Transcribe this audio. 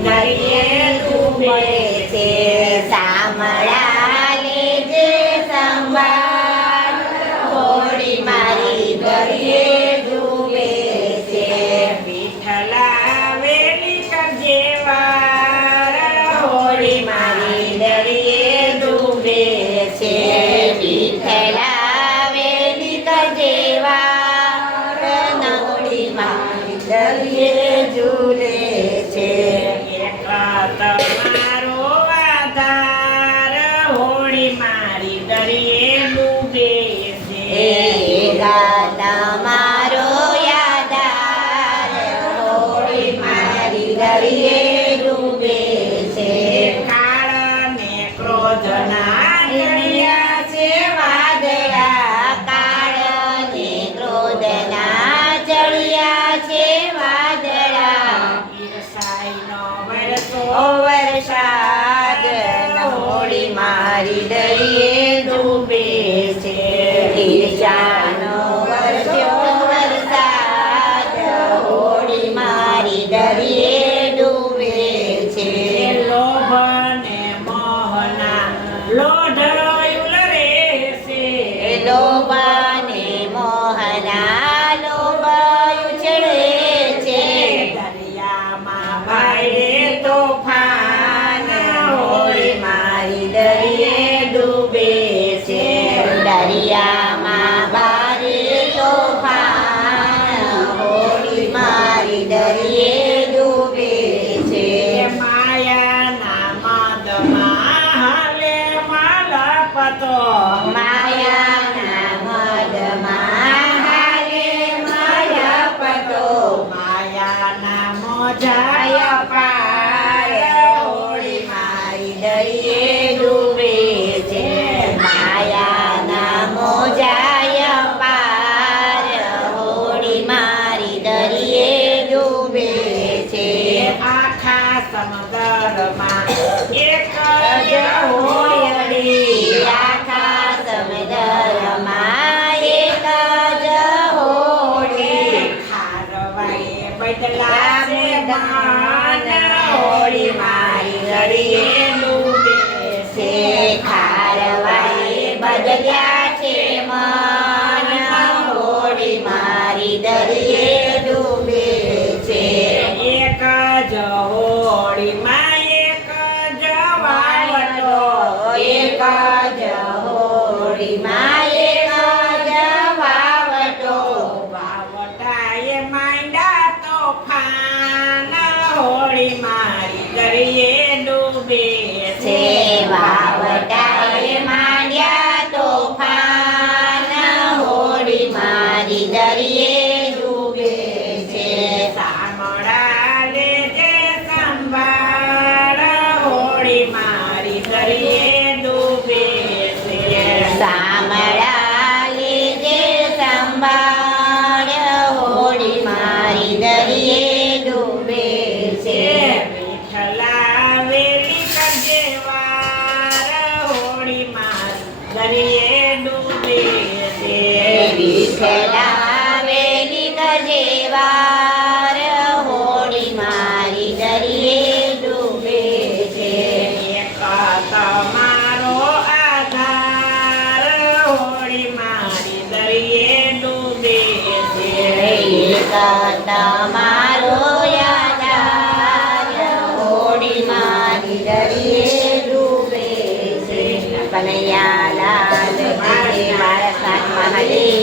દરિયે ડૂબે છે સાંભળા લેજે સંવાદ હોળી મારી દરિયે ડૂબે છે વિઠ્ઠલા વેલી કરજે વાર હોળી મારી દરિયે ડૂબે છે વિઠ્ઠલા વેલી કરજે વાર હોળી મારી દરિયે ઝૂલે છે તમારો આધાર હોળી મારી દરિયે ડૂબે છે તમારો આધાર હોળી મારી દરિયે ડૂબે છે કાળ ને ક્રોધના જળિયા છે વાદળા કાળ ને ક્રોધના જળિયા છે વાદળા ઈર્ષાઈનો વરસાદ હોળી મારી દરિયે ડૂબે છે ઈર્ષાનો વરસ્યો વરસાદ હોળી મારી દરિયે ડૂબે છે લોભ ને મોહના લોઢાયું રહેશે લોભ ને મોહના લોભાયું ચડે છે દરિયામાં ભાઈ તોફાન હોળી મારી દરિયે ડૂબે છે દરિયામાં ભારે તોફાન હોળી મારી દરિયે ડૂબે છે માયાના મદમાં હાલે માલપતો માયાના મદમાં હાલે માલપતો માયાના મોજાય પાર હોળી મારી દરિયે ડૂબે છે માયાના મોજાય પાર હોળી મારી દરિયે ડૂબે છે આખા સમુદ્રમાં એક જ હોયડી આખા સમુદ્રમાં એક જ હોડી ખારવાએ બદલાશે દાન હોળી મારી દરિયે ડૂબે છે ખારવાએ બદલ્યા છે મન હોળી મારી દરિયે ડૂબે છે એક જ હોળીમાં એક જ વાવટો એક જ હોળીમાં એક જ વાવટો વાવટાએ માંડા તોફાન હોળી મારી દરિયે ડૂબે છે વાવટાએ માંડ્યા તોફાન હોળી મારી દરિયે ડૂબે છે સાંભળા લેજે સંભાળ હોળી મારી દરિયે ડૂબે છે સાંભળા લેજે સંભાળ હોળી મારી દરિયે ડૂબે છે વિઠ્ઠલા વેલી કરજે વાર હોળી મારી દરિયે ડૂબે છે વિઠ્ઠલા વેલી કરજે વાર હોળી મારી દરિયે ડૂબે છે એક તમારો આધાર હોળી મારી દરિયે ડૂબે છે એક તમારો આધાર હોળી મારી દરિયે ડૂબે છે કનૈયા લાલ મારા સાથ મહાદેવ